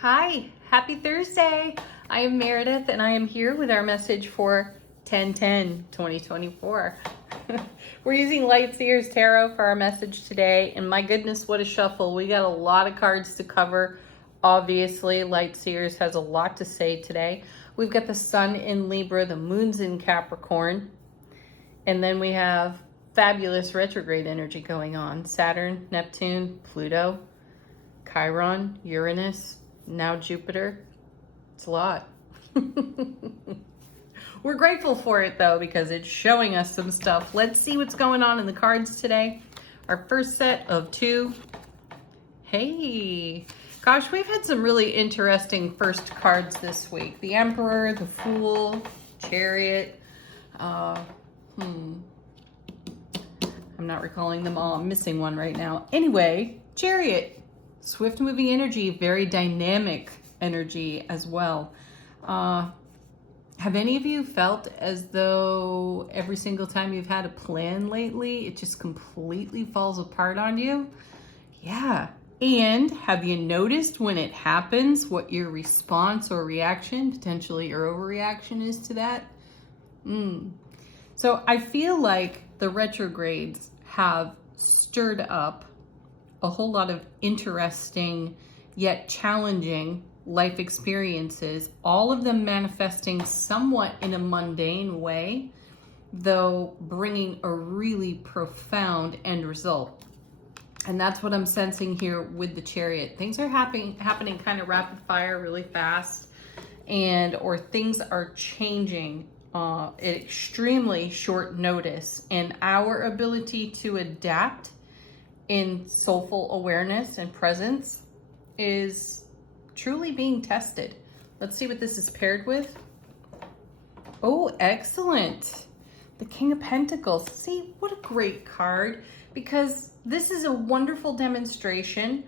Hi, happy Thursday. I am Meredith and I am here with our message for 10/10/2024. We're using Light Seers Tarot for our message today, and my goodness, what a shuffle. We got a lot of cards to cover. Obviously, Light Seers has a lot to say today. We've got the Sun in Libra, the Moon's in Capricorn, and then we have fabulous retrograde energy going on. Saturn, Neptune, Pluto, Chiron, Uranus, now Jupiter. It's a lot. We're grateful for it though, because it's showing us some stuff. Let's see what's going on in the cards today. Our first set of two. Hey, gosh, we've had some really interesting first cards this week. The Emperor, the Fool, Chariot. I'm not recalling them all. I'm missing one right now. Anyway, Chariot. Swift moving energy, very dynamic energy as well. Have any of you felt as though every single time you've had a plan lately, it just completely falls apart on you? Yeah. And have you noticed when it happens what your response or reaction, potentially your overreaction, is to that? So I feel like the retrogrades have stirred up a whole lot of interesting yet challenging life experiences, all of them manifesting somewhat in a mundane way, though bringing a really profound end result. And that's what I'm sensing here with the Chariot. Things are happening kind of rapid fire, really fast, or things are changing at extremely short notice, and our ability to adapt in soulful awareness and presence is truly being tested. Let's see what this is paired with. Oh, excellent. The King of Pentacles. See, what a great card, because this is a wonderful demonstration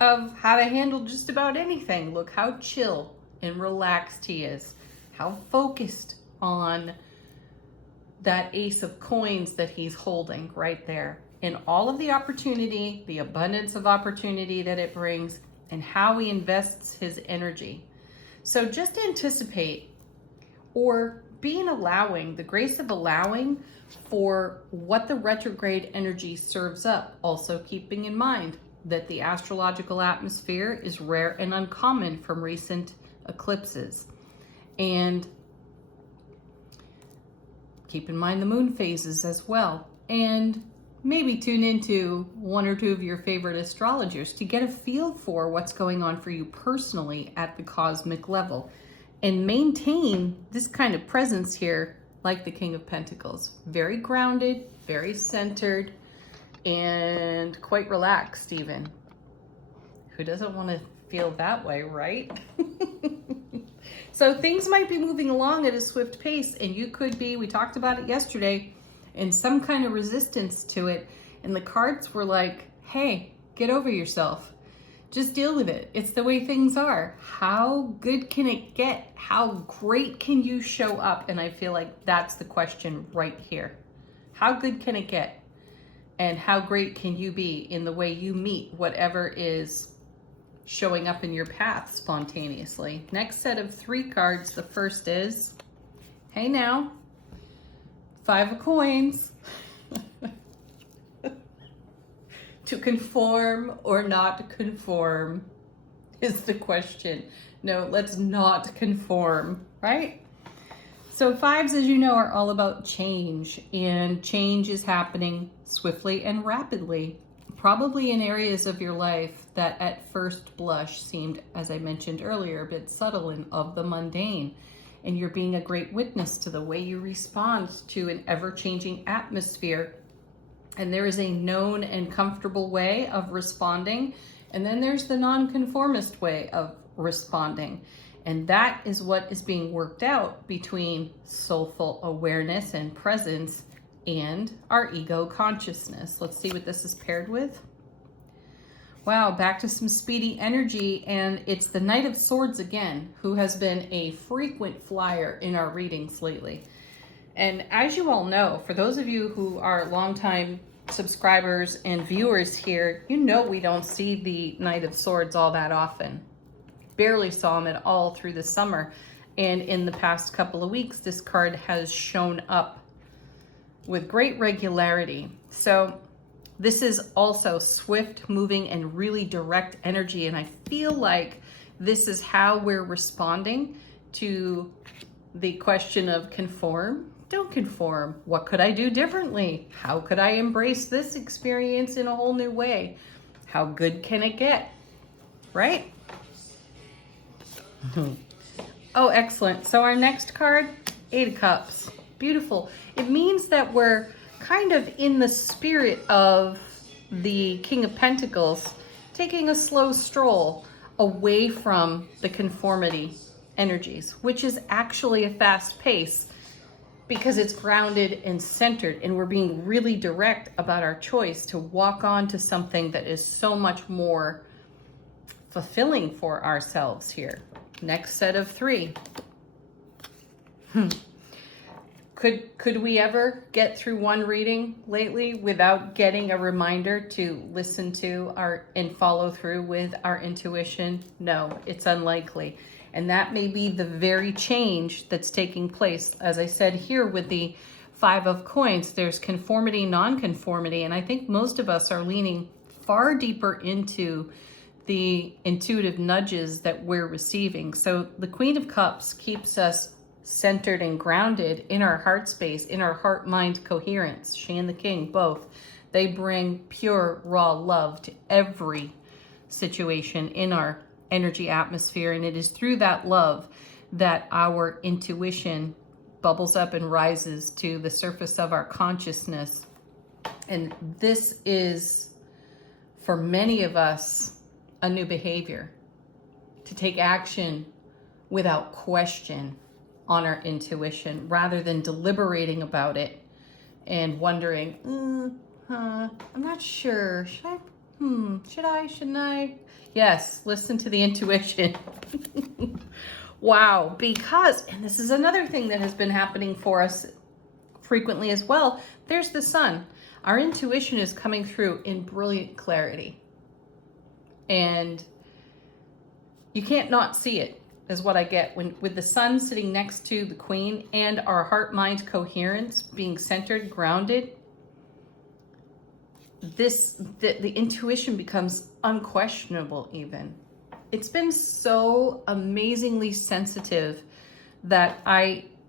of how to handle just about anything. Look how chill and relaxed he is, how focused on that Ace of Coins that he's holding right there, and all of the opportunity, the abundance of opportunity that it brings, and how he invests his energy. So just anticipate, or be in allowing, the grace of allowing for what the retrograde energy serves up. Also keeping in mind that the astrological atmosphere is rare and uncommon from recent eclipses. And keep in mind the moon phases as well. And maybe tune into one or two of your favorite astrologers to get a feel for what's going on for you personally at the cosmic level, and maintain this kind of presence here like the King of Pentacles. Very grounded, very centered, and quite relaxed even. Who doesn't want to feel that way, right? So things might be moving along at a swift pace, and you could be, we talked about it yesterday, and some kind of resistance to it. And the cards were like, hey, get over yourself. Just deal with it. It's the way things are. How good can it get? How great can you show up? And I feel like that's the question right here. How good can it get? And how great can you be in the way you meet whatever is showing up in your path spontaneously? Next set of three cards. The first is, hey now, Five of Coins. To conform or not conform is the question. No, let's not conform, right? So fives, as you know, are all about change, and change is happening swiftly and rapidly, probably in areas of your life that at first blush seemed, as I mentioned earlier, a bit subtle and of the mundane. And you're being a great witness to the way you respond to an ever-changing atmosphere. And there is a known and comfortable way of responding, and then there's the nonconformist way of responding. And that is what is being worked out between soulful awareness and presence and our ego consciousness. Let's see what this is paired with. Wow, back to some speedy energy, and it's the Knight of Swords again, who has been a frequent flyer in our readings lately. And as you all know, for those of you who are longtime subscribers and viewers here, you know we don't see the Knight of Swords all that often. barely saw him at all through the summer. And in the past couple of weeks, this card has shown up with great regularity. So this is also swift moving and really direct energy. And I feel like this is how we're responding to the question of conform, don't conform. What could I do differently? How could I embrace this experience in a whole new way? How good can it get? Right? Oh, excellent. So our next card, 8 of Cups. Beautiful. It means that we're kind of in the spirit of the King of Pentacles, taking a slow stroll away from the conformity energies, which is actually a fast pace because it's grounded and centered, and we're being really direct about our choice to walk on to something that is so much more fulfilling for ourselves here. Next set of 3. Could we ever get through one reading lately without getting a reminder to listen to and follow through with our intuition? No, it's unlikely. And that may be the very change that's taking place. As I said here with the 5 of Coins, there's conformity, non-conformity, and I think most of us are leaning far deeper into the intuitive nudges that we're receiving. So the Queen of Cups keeps us centered and grounded in our heart space, in our heart-mind coherence. She and the King, both, they bring pure, raw love to every situation in our energy atmosphere, and it is through that love that our intuition bubbles up and rises to the surface of our consciousness. And this is, for many of us, a new behavior, to take action without question on our intuition, rather than deliberating about it and wondering, I'm not sure, shouldn't I? Yes, listen to the intuition. Wow, because, and this is another thing that has been happening for us frequently as well, there's the sun. Our intuition is coming through in brilliant clarity. And you can't not see it, is what I get when with the sun sitting next to the Queen and our heart-mind coherence being centered, grounded. The intuition becomes unquestionable even. It's been so amazingly sensitive that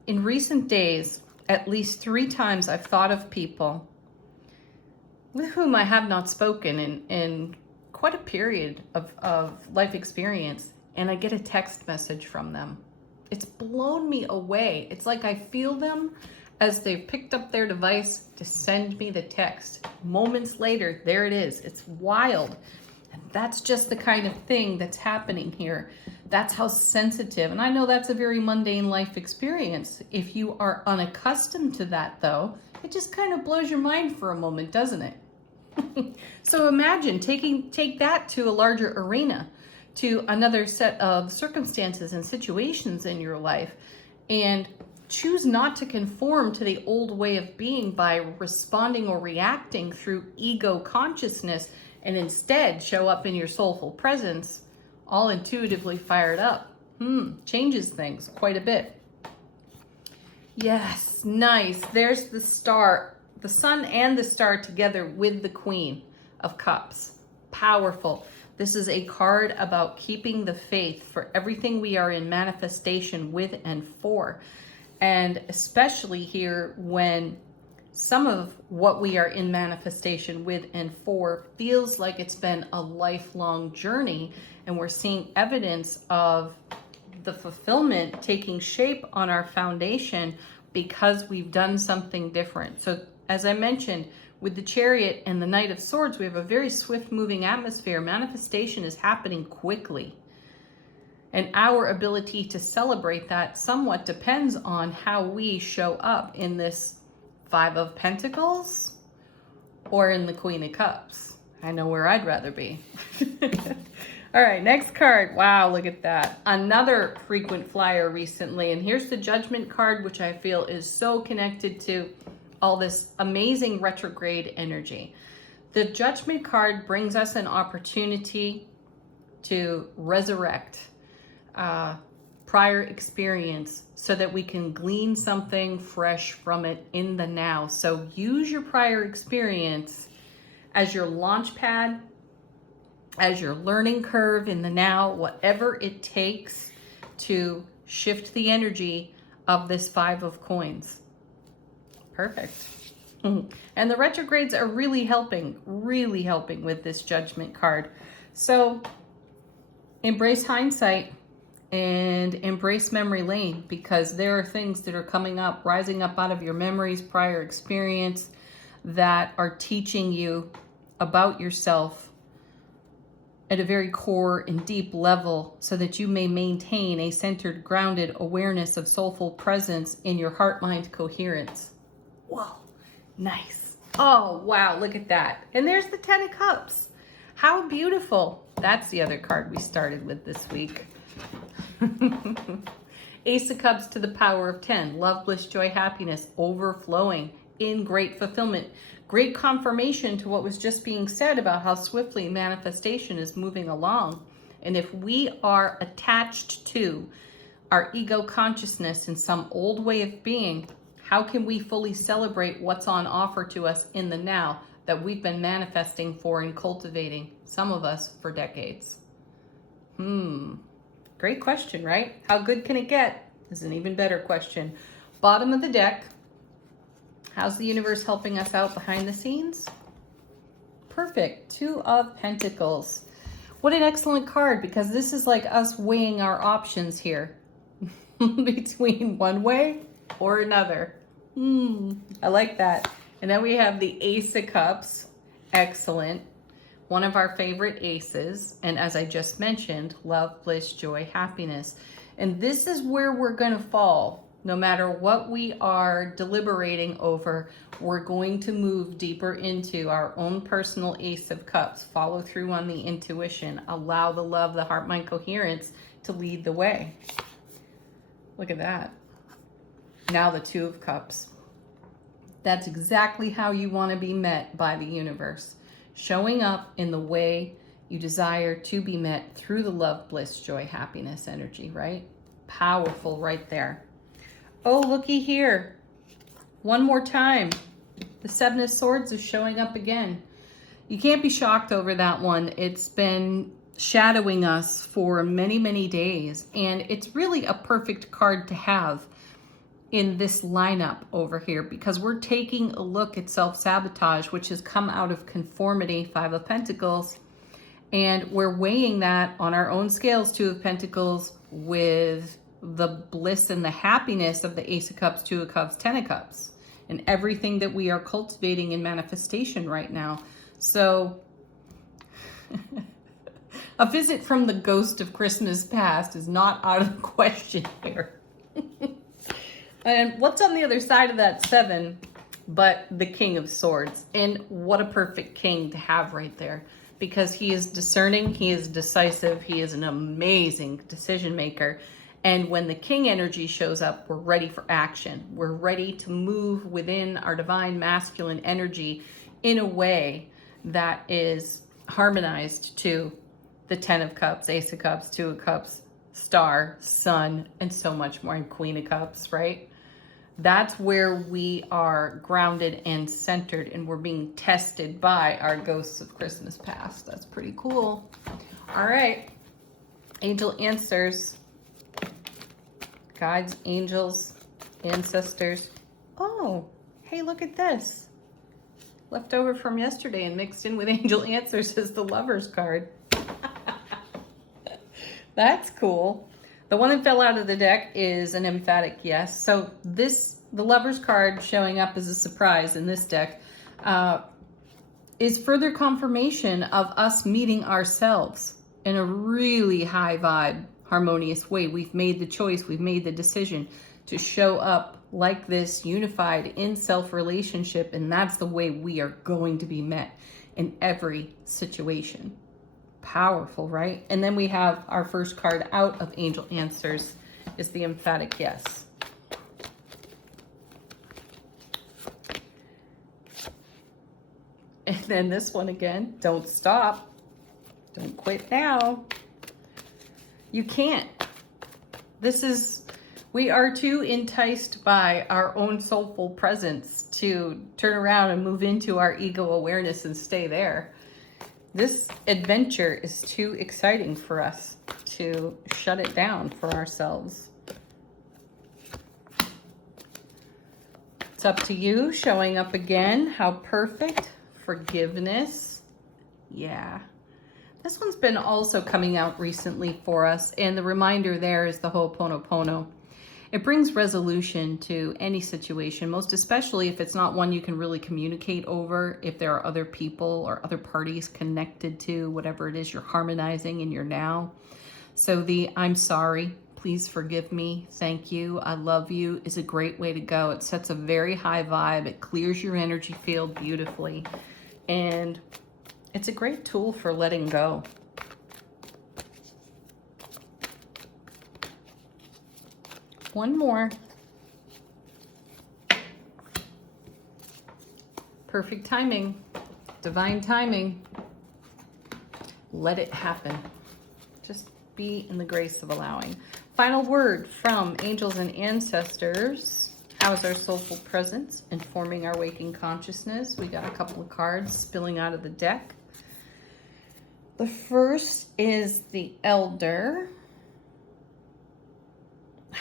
in recent days, at least 3 times I've thought of people with whom I have not spoken in quite a period of life experience, and I get a text message from them. It's blown me away. It's like I feel them as they've picked up their device to send me the text. Moments later, there it is. It's wild. And that's just the kind of thing that's happening here. That's how sensitive. And I know that's a very mundane life experience. If you are unaccustomed to that, though, it just kind of blows your mind for a moment, doesn't it? So imagine take that to a larger arena, to another set of circumstances and situations in your life, and choose not to conform to the old way of being by responding or reacting through ego consciousness, and instead show up in your soulful presence, all intuitively fired up. Changes things quite a bit. Yes, nice. There's the star. The sun and the star together with the Queen of Cups. Powerful. This is a card about keeping the faith for everything we are in manifestation with and for. And especially here when some of what we are in manifestation with and for feels like it's been a lifelong journey, and we're seeing evidence of the fulfillment taking shape on our foundation because we've done something different. So as I mentioned, with the Chariot and the Knight of Swords, we have a very swift moving atmosphere. Manifestation is happening quickly. And our ability to celebrate that somewhat depends on how we show up in this 5 of Pentacles or in the Queen of Cups. I know where I'd rather be. All right, next card. Wow, look at that. Another frequent flyer recently. And here's the Judgment card, which I feel is so connected to all this amazing retrograde energy. The Judgment card brings us an opportunity to resurrect, prior experience so that we can glean something fresh from it in the now. So use your prior experience as your launch pad, as your learning curve in the now, whatever it takes to shift the energy of this 5 of coins. Perfect. And the retrogrades are really helping with this Judgment card. So embrace hindsight and embrace memory lane, because there are things that are coming up, rising up out of your memories, prior experience, that are teaching you about yourself at a very core and deep level, so that you may maintain a centered, grounded awareness of soulful presence in your heart-mind coherence. Whoa, nice. Oh, wow, look at that. And there's the 10 of Cups. How beautiful. That's the other card we started with this week. Ace of Cups to the power of 10. Love, bliss, joy, happiness, overflowing in great fulfillment. Great confirmation to what was just being said about how swiftly manifestation is moving along. And if we are attached to our ego consciousness in some old way of being, how can we fully celebrate what's on offer to us in the now that we've been manifesting for and cultivating, some of us, for decades? Great question, right? How good can it get is an even better question. Bottom of the deck. How's the universe helping us out behind the scenes? Perfect. 2 of Pentacles. What an excellent card, because this is like us weighing our options here between one way or another. I like that. And then we have the Ace of Cups. Excellent. One of our favorite aces. And as I just mentioned, love, bliss, joy, happiness. And this is where we're going to fall. No matter what we are deliberating over, we're going to move deeper into our own personal Ace of Cups. Follow through on the intuition. Allow the love, the heart-mind coherence to lead the way. Look at that. Now the 2 of Cups. That's exactly how you want to be met by the universe. Showing up in the way you desire to be met through the love, bliss, joy, happiness energy, right? Powerful right there. Oh, looky here. One more time. The 7 of Swords is showing up again. You can't be shocked over that one. It's been shadowing us for many, many days. And it's really a perfect card to have in this lineup over here, because we're taking a look at self-sabotage, which has come out of conformity, 5 of Pentacles. And we're weighing that on our own scales, 2 of Pentacles, with the bliss and the happiness of the Ace of Cups, 2 of Cups, 10 of Cups, and everything that we are cultivating in manifestation right now. So a visit from the ghost of Christmas past is not out of the question here. And what's on the other side of that 7 but the King of Swords? And what a perfect king to have right there, because he is discerning, he is decisive, he is an amazing decision maker. And when the king energy shows up, we're ready for action. We're ready to move within our divine masculine energy in a way that is harmonized to the 10 of Cups, Ace of Cups, 2 of Cups, Star, Sun, and so much more, and Queen of Cups, right? That's where we are grounded and centered, and we're being tested by our ghosts of Christmas past. That's pretty cool. All right. Angel answers. Guides, angels, ancestors. Oh, hey, look at this. Left over from yesterday and mixed in with angel answers is the Lover's card. That's cool. The one that fell out of the deck is an emphatic yes. So the Lover's card showing up as a surprise in this deck is further confirmation of us meeting ourselves in a really high vibe, harmonious way. We've made the choice, we've made the decision to show up like this, unified in self-relationship, and that's the way we are going to be met in every situation. Powerful, right? And then we have our first card out of Angel Answers is the emphatic yes. And then this one again, don't stop. Don't quit now. You can't. We are too enticed by our own soulful presence to turn around and move into our ego awareness and stay there. This adventure is too exciting for us to shut it down for ourselves. It's up to you, showing up again. How perfect. Forgiveness. Yeah. This one's been also coming out recently for us, and the reminder there is the Ho'oponopono. It brings resolution to any situation, most especially if it's not one you can really communicate over, if there are other people or other parties connected to whatever it is you're harmonizing in your now. So the I'm sorry, please forgive me, thank you, I love you is a great way to go. It sets a very high vibe. It clears your energy field beautifully. And it's a great tool for letting go. One more. Perfect timing, divine timing. Let it happen. Just be in the grace of allowing. Final word from angels and ancestors. How is our soulful presence informing our waking consciousness? We got a couple of cards spilling out of the deck. The first is the Elder.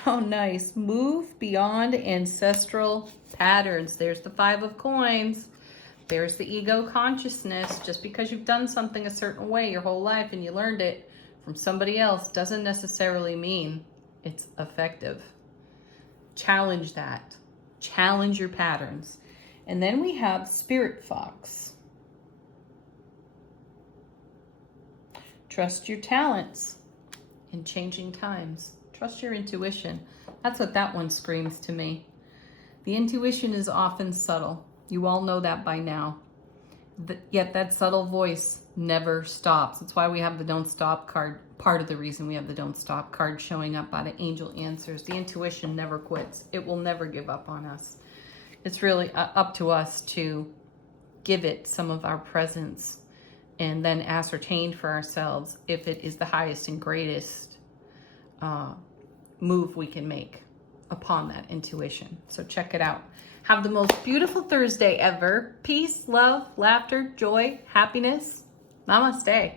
Oh, nice. Move beyond ancestral patterns. There's the 5 of coins. There's the ego consciousness. Just because you've done something a certain way your whole life and you learned it from somebody else doesn't necessarily mean it's effective. Challenge that. Challenge your patterns. And then we have Spirit Fox. Trust your talents in changing times. Trust your intuition. That's what that one screams to me. The intuition is often subtle. You all know that by now. Yet that subtle voice never stops. That's why we have the Don't Stop card. Part of the reason we have the Don't Stop card showing up out of Angel Answers. The intuition never quits. It will never give up on us. It's really up to us to give it some of our presence and then ascertain for ourselves if it is the highest and greatest move we can make upon that intuition. So check it out. Have the most beautiful Thursday ever. Peace, love, laughter, joy, happiness. Namaste.